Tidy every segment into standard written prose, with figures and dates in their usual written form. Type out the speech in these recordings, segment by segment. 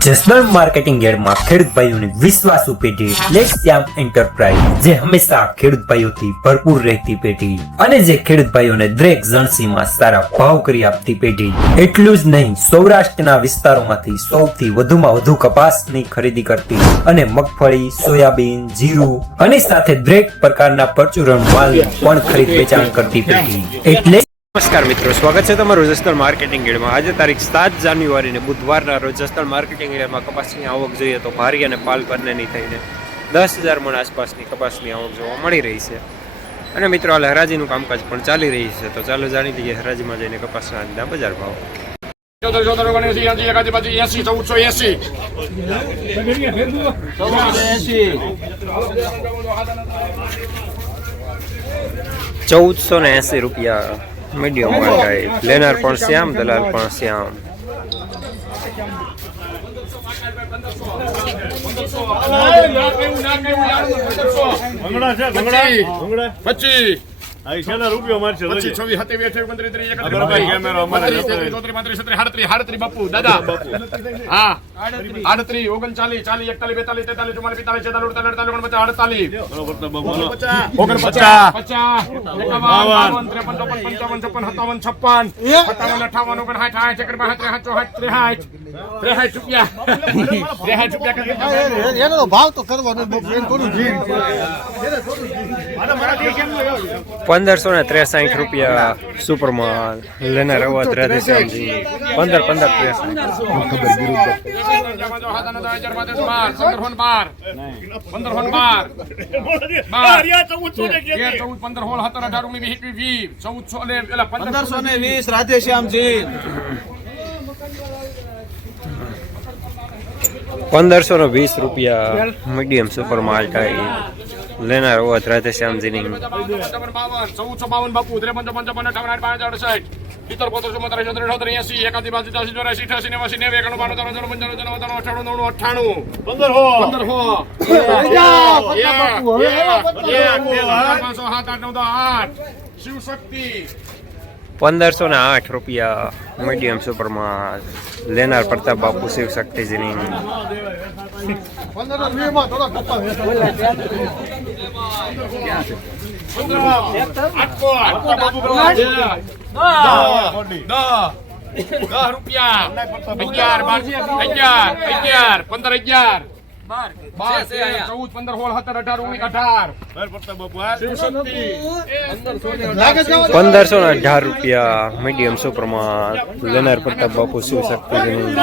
Jasdan marketing યાર્ડમાં ખેડૂત ભાઈઓની વિશ્વાસુ પેઢી લેક્સ્યામ એન્ટરપ્રાઇઝ, જે હંમેશા ખેડૂત ભાઈઓથી ભરપૂર રહેતી પેઢી અને જે ખેડૂત ભાઈઓને દરેક જણસીમાં સારા ભાવ કરી આપતી પેઢી. એટલું જ નહીં, સૌરાષ્ટ્રના વિસ્તારોમાંથી સૌથી વધુમાં વધુ કપાસની ખરીદી કરતી અને મગફળી, સોયાબીન, જીરું અને સાથે દરેક પ્રકારના પરચુરણ માલ પણ ખરીદ વેચાણ કરતી પેઢી. એટલે નમસ્કાર મિત્રો, સ્વાગત છે તમારું જસદણ માર્કેટિંગ યાર્ડમાં. આજે તારીખ 7 જાન્યુઆરી ને બુધવારના રોજ જસદણ માર્કેટિંગ યાર્ડમાં કપાસની આવક જોઈએ તો ભારી અને પાલ બંનેની થઈને 10,000 મણ આસપાસની કપાસની આવક જોવા મળી રહી છે. અને મિત્રો હાલ હરાજીનું કામકાજ પણ ચાલી રહી છે, તો ચાલો જાણી લઈએ હરાજીમાં જઈને કપાસના આજના બજાર ભાવ. 1480 રૂપિયા મીડિયમ માટે. લેનાર પણ શ્યામ, દલાલ પણ શ્યામ. બાપુ દાદા 38 39 40 41 42 43 44 45 ભાવ તો કરવાનો 1563 રૂપિયા સુપરમાલ. લેનાર અવાજ રાધેશ્યામજી 1520 રાધેશ્યામજી 1520 રૂપિયા મીડિયમ સુપરમાલ ટાઈ. લેનાર અવાજ રાધેશ્યામજીની 1452 બાપુ 53 55 58 65 શિવશક્તિ 1508 રૂપિયા મીડિયમ સુપરમાલ. લેનાર પ્રતાપ બાપુ શિવશક્તિજીની 10 રૂપિયા 11 15 1518 રૂપિયા મીડિયમ સુપરમાલ. લેનાર પ્રતાપ બાપુ શિવશક્તિજીની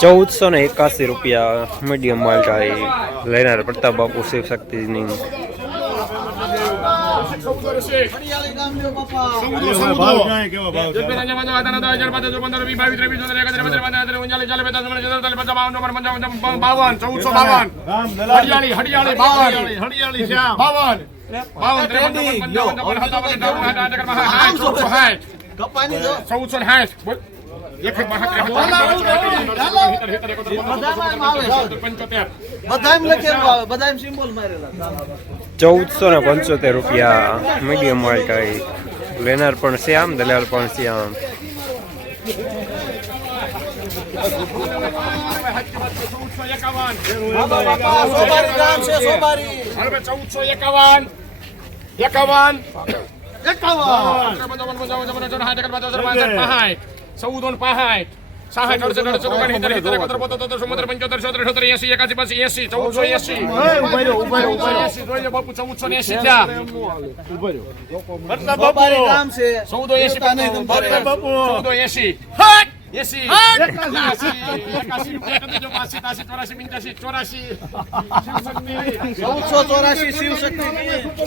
1481 રૂપિયા મીડિયમ માલ ટાઈ. લેનાર પ્રતાપ બાપુ શિવશક્તિની 1475 રૂપિયા મીડિયમ માલ ટાઈ. લેનાર પણ શ્યામ, દલાલ પણ શ્યામ.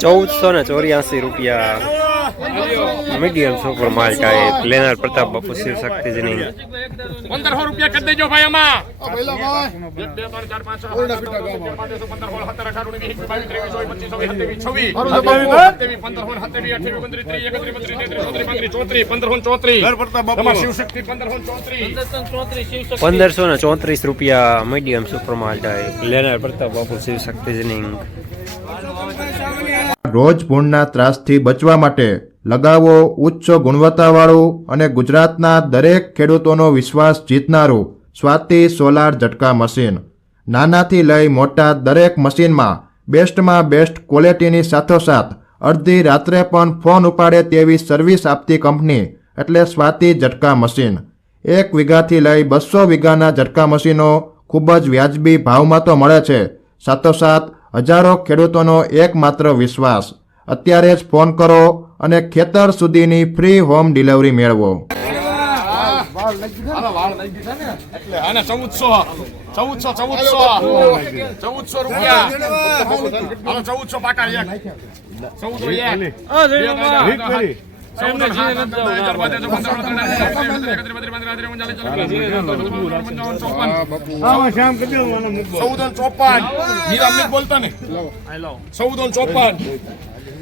1484 રૂપિયા મીડિયમ સુપર માલ ટાઈપ લેનાર પ્રતાપ બાપુ શિવ શક્તિ જ નહીં 1500 રૂપિયા કરી દેજો ભાઈ આમાં 1 2 3 4 5 6 7 8 9 10 11 12 1534 રૂપિયા મીડિયમ સુપર માલ ટાઈપ લેનાર પ્રતાપ બાપુ શિવ શક્તિ જ નહીં રોજ ભૂણના ત્રાસથી બચવા માટે લગાવો ઉચ્ચ ગુણવત્તાવાળું અને ગુજરાતના દરેક ખેડૂતોનો વિશ્વાસ જીતનારું સ્વાતિ સોલાર ઝટકા મશીન. નાનાથી લઈ મોટા દરેક મશીનમાં બેસ્ટમાં બેસ્ટ ક્વોલિટીની સાથોસાથ અડધી રાત્રે પણ ફોન ઉપાડે તેવી સર્વિસ આપતી કંપની એટલે સ્વાતિ ઝટકા મશીન. 1 વીઘાથી લઈ 200 વીઘાના ઝટકા મશીનો ખૂબ જ વ્યાજબી ભાવમાં તો મળે છે, સાથોસાથ હજારો ખેડૂતોનો એકમાત્ર વિશ્વાસ. અત્યારે જ ફોન કરો અને ખેતર સુધીની ફ્રી હોમ ડિલિવરી મેળવો. આના 1400 રૂપિયા હાલો 1400 પાકા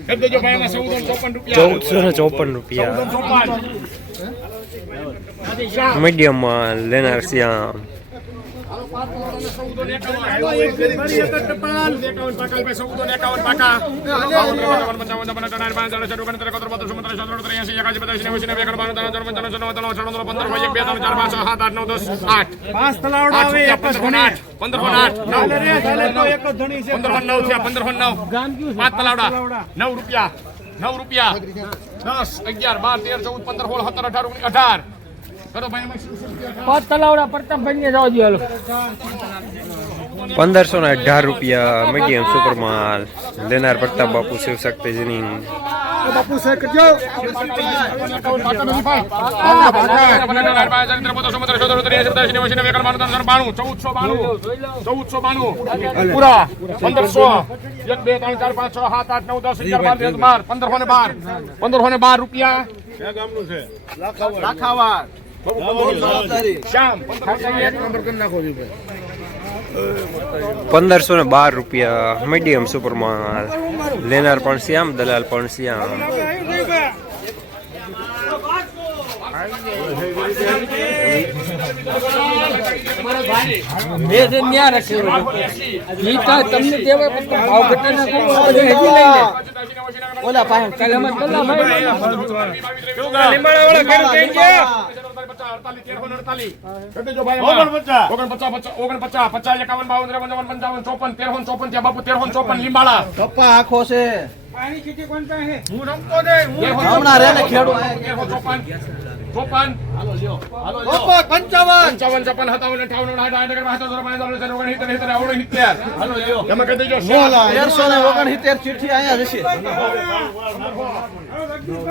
એક 1454 રૂપિયા મીડિયમ માલ લેનાર શ્યામ 9 રૂપિયા 10 11 12 13 14 15 16 17 18 18 કરો ભાઈ 1518 રૂપિયા મીડિયમ સુપર માલ લેનાર પ્રતાપ બાપુ શિવ શક્તિ જ નહીં પૂરા 1500 1 2 3 4 5 6 7 8 9 10 11 12 1512 રૂપિયા ક્યાં ગામનું છે લાખાવાડ શ્યામ 1512 રૂપિયા મીડિયમ સુપર માલ લેનાર પણ શ્યામ દલાલ પણ શ્યામ લીંબાળા પપ્પા આખો છે હું રમતો નહીં હમણાં રે ને ખેડૂત 54 પપ્પા 55 55 57 એમાં કહી દેજો 1369 ચિઠ્ઠી અહીંયા જશે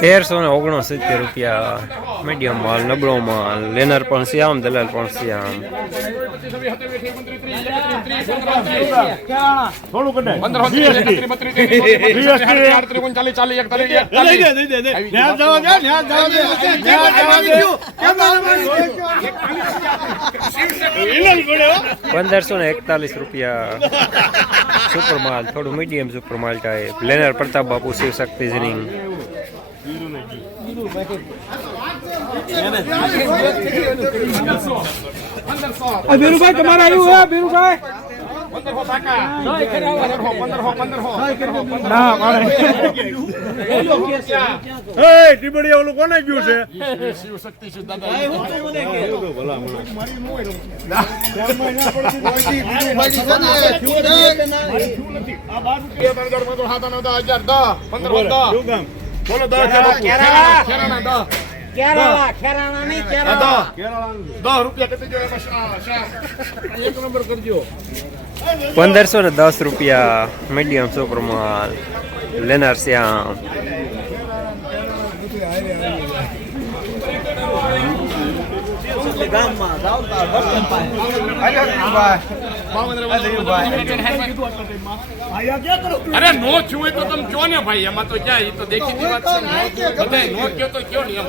1369 રૂપિયા મીડિયમ માલ નબળો માલ લેનાર પણ શ્યામ દલાલ પણ શ્યામ ₹1541 સુપર માલ થોડું મીડિયમ સુપર માલ ટાઈપ લેનાર પ્રતાપ બાપુ શિવ શક્તિ જરીંગ બીરુભાઈ તમારે આવ્યું હે બીરુભાઈ 15 ઓલું કોને ગયું છે શિવ શક્તિ છે દાદા બોલો 10 રૂપિયા કેટલી જો એક નંબર કરજો 1510 રૂપિયા મીડિયમ સુપર માલ લેનાર શ્યામ અરે નો છું હોય તો તમે કયો ને ભાઈ, એમાં તો ક્યાં, એ તો દેખીતી વાત છે ને. બધાય નો કયો તો કયો ને એમ.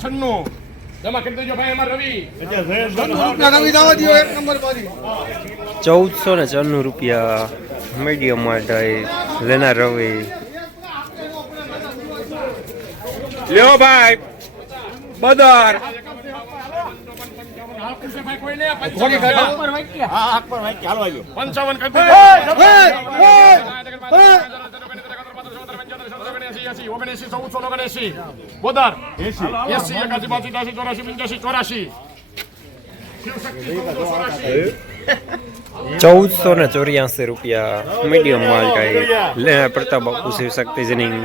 છન્નું જમા કરી દેજો ભાઈ. અમાર રવિ 1494 રૂપિયા મીડિયમ માટે લેનાર રવિ. લ્યો ભાઈ બદર. બોદર 80 81 82 83 ₹1484 રૂપિયા મીડિયમ માટે લેનાર પ્રતાપ બાપુ શિવ શક્તિ જનિંગ.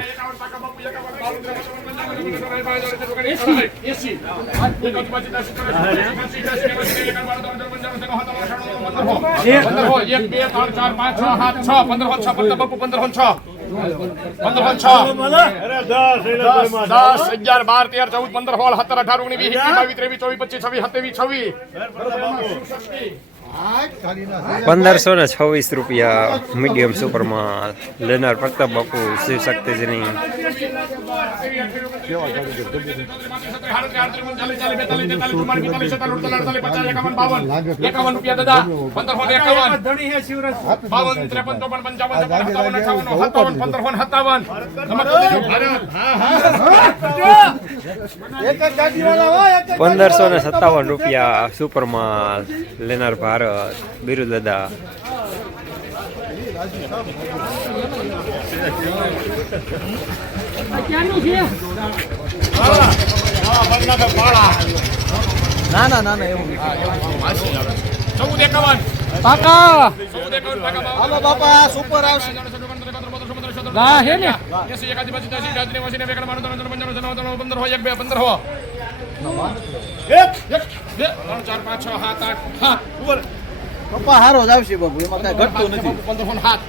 ₹1526 મીડિયમ સુપરમાં લેનાર પ્રતાપ બાપુ શિવ શક્તિ જનિંગ. ₹1557 સુપરમાં લેનાર ભારત બિરુ દાદા. પપ્પા હારો જ આવશે બાબુ, એમાં કઈ ઘટતું નથી. 1508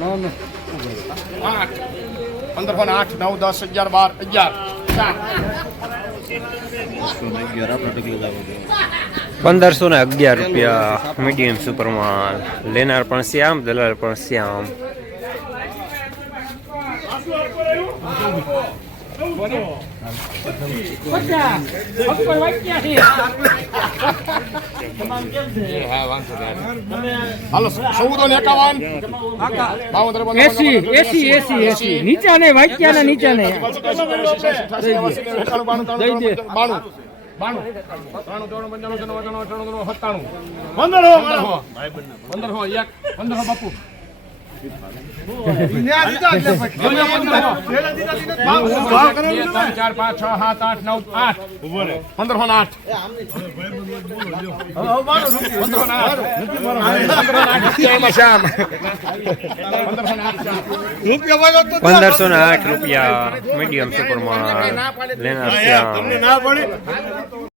9 10 11 12 ₹1511 રૂપિયા મીડિયમ સુપરમાં લેનાર પણ શ્યામ, દલાલ પણ શ્યામ. હાલો 1451 એસી નીચા ને વાક્યા ના નીચા ને બાપુ ₹1508 મીડિયમ સુપરમાં લેનાર શ્યામ.